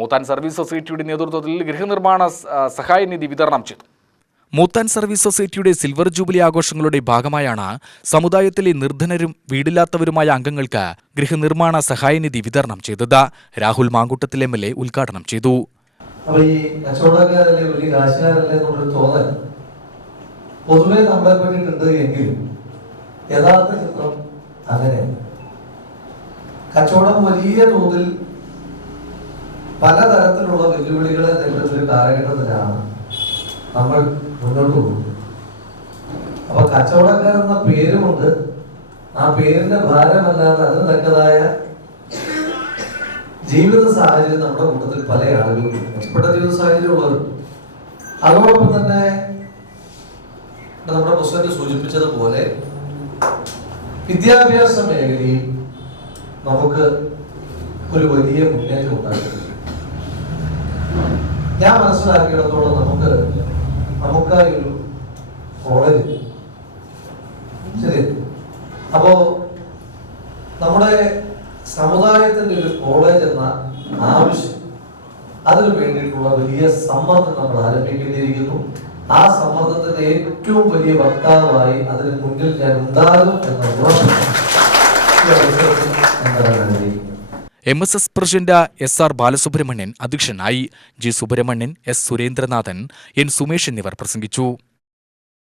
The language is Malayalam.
മൂത്താൻ സർവീസ് സൊസൈറ്റിയുടെ നേതൃത്വത്തിൽ ഗൃഹനിർമ്മാണ സഹായനിധി വിതരണം ചെയ്തു. മൂത്താൻ സർവീസ് സൊസൈറ്റിയുടെ സിൽവർ ജൂബിലി ആഘോഷങ്ങളുടെ ഭാഗമായാണ് സമുദായത്തിലെ നിർധനരും വീടില്ലാത്തവരുമായ അംഗങ്ങൾക്ക് ഗൃഹനിർമ്മാണ സഹായനിധി വിതരണം ചെയ്തത്. രാഹുൽ മാങ്കൂട്ടത്തിൽ MLA ഉദ്ഘാടനം ചെയ്തു. പൊതുവെ നമ്മളെ പറ്റിയിട്ടുണ്ട് എങ്കിലും യഥാർത്ഥ ചിത്രം അങ്ങനെയല്ല. കച്ചവടം വലിയ തോതിൽ പലതരത്തിലുള്ള വെല്ലുവിളികളെ നേരിടുന്ന കാലഘട്ടത്തിലാണ് നമ്മൾ മുന്നോട്ട് പോകുന്നത്. അപ്പൊ കച്ചവടക്കാരെന്ന പേരുമുണ്ട്. ആ പേരിന്റെ ഭാരമല്ലാതെ അതിന് തക്കതായ ജീവിത സാഹചര്യം നമ്മുടെ കൂട്ടത്തിൽ പല ആളുകളും മെച്ചപ്പെട്ട ജീവിത സാഹചര്യം ഉള്ളവരും. അതോടൊപ്പം തന്നെ നമ്മുടെ പ്രസിഡന്റ് സൂചിപ്പിച്ചതുപോലെ വിദ്യാഭ്യാസ മേഖലയിൽ നമുക്ക് ഒരു വലിയ മുന്നേറ്റം ഉണ്ടായിട്ടുണ്ട്. ഞാൻ മനസ്സിലാക്കിയിടത്തോളം നമുക്കായി ഒരു കോളേജ് ശരി. അപ്പോ നമ്മുടെ സമുദായത്തിന്റെ ഒരു കോളേജ് എന്ന ആവശ്യം, അതിനു വേണ്ടിയിട്ടുള്ള വലിയ സമ്മർദ്ദം നമ്മൾ ആരംഭിക്കേണ്ടിയിരിക്കുന്നു. ആ സമ്മർദ്ദത്തിന്റെ ഏറ്റവും വലിയ വക്താവായി അതിന് മുന്നിൽ ഞാൻ ഉണ്ടാകും എന്ന ഉറപ്പ് MSS പ്രസിഡന്റ് SR ബാലസുബ്രഹ്മണ്യൻ അധ്യക്ഷനായി. G Subramanian, S Surendranathan, N Sumesh എന്നിവർ പ്രസംഗിച്ചു.